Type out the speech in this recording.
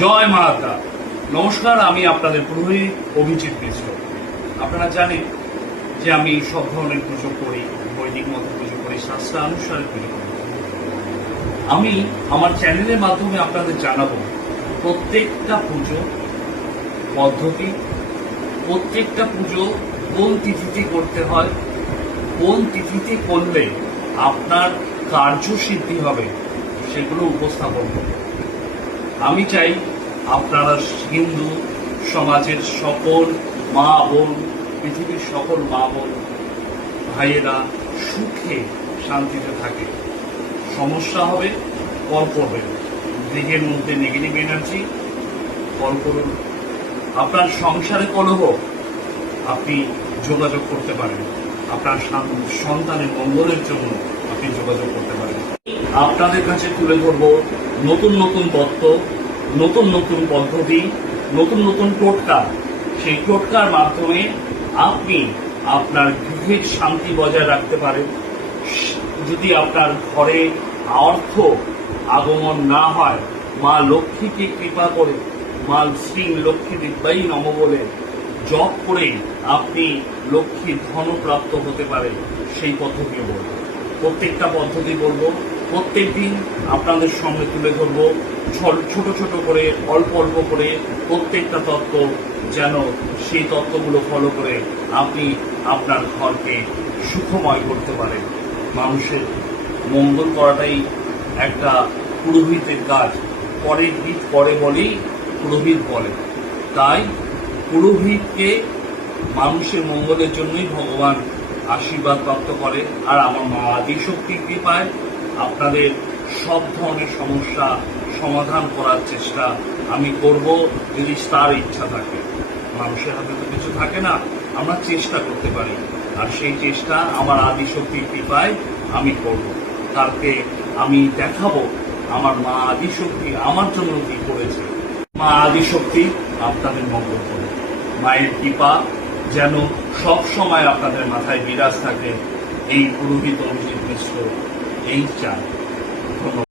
জয় মাতা। নমস্কার, আমি আপনাদের পুরোহিত অভিজিৎ মিশ্র। আপনারা জানেন যে আমি সব ধরনের পুজো করি, বৈদিক মতো পুজো করি, শাস্ত্রানুসারে পুজো করি। আমি আমার চ্যানেলের মাধ্যমে আপনাদের জানাবো প্রত্যেকটা পুজো পদ্ধতি, প্রত্যেকটা পুজো কোন তিথিতে করতে হয়, কোন তিথিতে করলে আপনার কার্যসিদ্ধি হবে, সেগুলো উপস্থাপন করব। আমি চাই আপনারা হিন্দু সমাজের সকল মা বোন, পৃথিবীর সকল মা বোন ভাইয়েরা সুখে শান্তিতে থাকে। সমস্যা হবে, কল করবেন। গৃহের মধ্যে নেগেটিভ এনার্জি, কল করুন। আপনার সংসারে কলহ, আপনি যোগাযোগ করতে পারেন। আপনার সন্তানের মঙ্গলের জন্য আপনি যোগাযোগ করতে পারেন। আপনাদের কাছে তুলে ধরব নতুন নতুন তত্ত্ব, নতুন নতুন পদ্ধতি, নতুন নতুন টোটকা। সেই টোটকার মাধ্যমে আপনি আপনার গৃহের শান্তি বজায় রাখতে পারেন। যদি আপনার ঘরে অর্থ আগমন না হয়, মা লক্ষ্মীকে কৃপা করে, মা শ্রী লক্ষ্মী দিব্যাই নম বলে জপ করে আপনি লক্ষ্মীর ধন প্রাপ্ত হতে পারে, সেই পদ্ধতি বলব। প্রত্যেকটা পদ্ধতি বলবো, প্রত্যেক দিন আপনাদের সঙ্গে তুলে ধরবো ছোট ছোট করে, অল্প অল্প করে প্রত্যেকটা তত্ত্ব, যেন সেই তত্ত্বগুলো ফলো করে আপনি আপনার ঘরকে সুখময় করতে পারেন। মানুষের মঙ্গল করাটাই একটা পুরোহিতের কাজ। পরের হিত করে বলেই পুরোহিত বলে। তাই পুরোহিতকে মানুষের মঙ্গলের জন্যই ভগবান আশীর্বাদ প্রাপ্ত করে। আর আমার মা আদিশক্তির কৃপায় আপনাদের সব ধরনের সমস্যা সমাধান করার চেষ্টা আমি করব, যদি তার ইচ্ছা থাকে। মানুষের হাতে তো কিছু থাকে না, আমরা চেষ্টা করতে পারি। আর সেই চেষ্টা আমার আদিশক্তির কৃপায় আমি করব। তাকে আমি দেখাবো আমার মা আদিশক্তি আমার জন্য কি করেছে। মা আদিশক্তি আপনাদের মঙ্গল করে। মায়ের কৃপা যেন সব সময় আপনাদের মাথায় বিরাজ থাকে। এই পুরোহিত অভিজিৎ মিশ্র এই চায়। ধন্যবাদ।